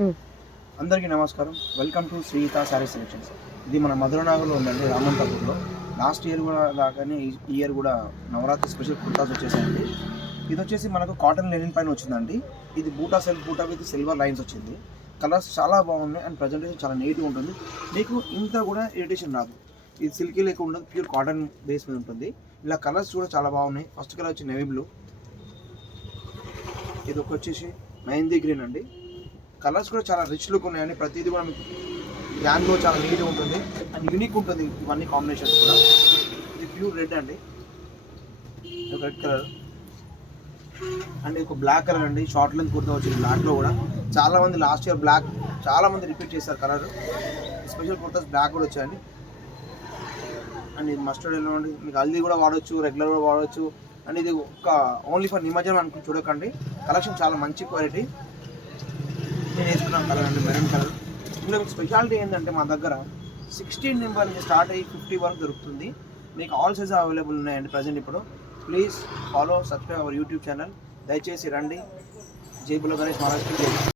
అందరికీ నమస్కారం. Welcome to Sreetha sari selections. ఇది మన మధురనగర్లో ఉందండి, రామంతపూర్లో. లాస్ట్ ఇయర్ కూడా లాగానే ఈ ఇయర్ కూడా నవరాత్రి స్పెషల్ కుర్తాస్ వచ్చేసాయండి. ఇది వచ్చేసి మనకు కాటన్ లెనిన్ పైన వచ్చిందండి. ఇది బూటా సెల్ఫ్ బూటా విత్ సిల్వర్ లైన్స్ వచ్చింది. కలర్స్ చాలా బాగున్నాయి అండ్ ప్రజెంటేషన్ చాలా నీట్గా ఉంటుంది. మీకు ఇంత కూడా ఇరిటేషన్ రాదు. ఇది సిల్కీ లేక ఉండదు, ప్యూర్ కాటన్ బేస్ మీద ఉంటుంది. ఇలా కలర్స్ కూడా చాలా బాగున్నాయి. ఫస్ట్ కలర్ వచ్చి నేవీ బ్లూ, ఇది ఒక వచ్చేసి మెహందీ గ్రీన్ అండి. కలర్స్ కూడా చాలా రిచ్ లుక్ ఉన్నాయండి. ప్రతిదీ కూడా మీకు గ్యాన్లో చాలా నీట్గా ఉంటుంది అండ్ యూనిక్ ఉంటుంది. ఇవన్నీ కాంబినేషన్స్ కూడా. ఇది ప్యూర్ రెడ్ అండి, ఒక రెడ్ కలర్ అండ్ ఒక బ్లాక్ కలర్ అండి. షార్ట్ లెంత్ కుర్తా వచ్చింది బ్లాక్లో కూడా. చాలామంది లాస్ట్ ఇయర్ బ్లాక్ చాలామంది రిపీట్ చేస్తారు కలర్. స్పెషల్ కుర్తాస్ బ్లాక్ కూడా వచ్చాయండి. అండ్ ఇది మస్టర్డ్ ఎల్లో అండి. మీకు హల్దీ కూడా వాడవచ్చు, రెగ్యులర్ కూడా వాడవచ్చు. అండ్ ఇది ఒక ఓన్లీ ఫర్ నిమజ్జనం అనుకుని చూడకండి. కలెక్షన్ చాలా మంచి క్వాలిటీ. నేను వేసుకున్నాను కలర్ అండి, మెరూన్ కలర్. ఇందులో మీకు స్పెషాలిటీ ఏంటంటే మా దగ్గర 16 నెంబర్ నుంచి స్టార్ట్ అయ్యి 50 వరకు దొరుకుతుంది. మీకు ఆల్ సైజ్ అవైలబుల్ ఉన్నాయండి ప్రజెంట్ ఇప్పుడు. Please follow, subscribe our YouTube channel. దయచేసి రండి. జై బులో గణేష్ మహారాజ్.